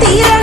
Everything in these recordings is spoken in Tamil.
Tira.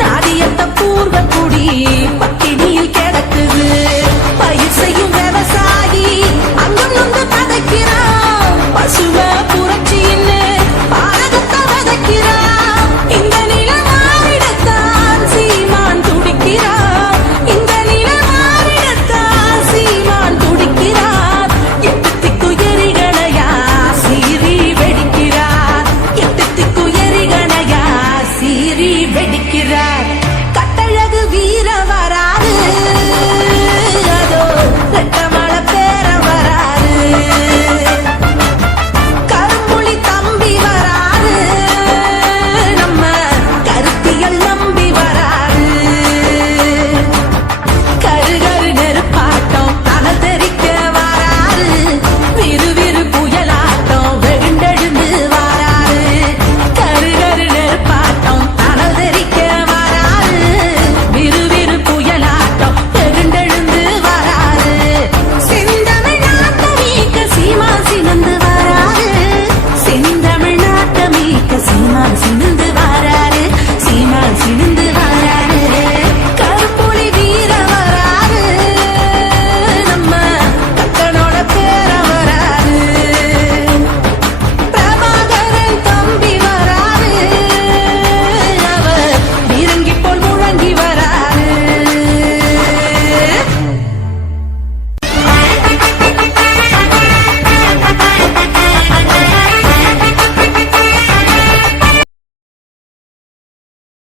நாடியத்த பூர்வ குடி.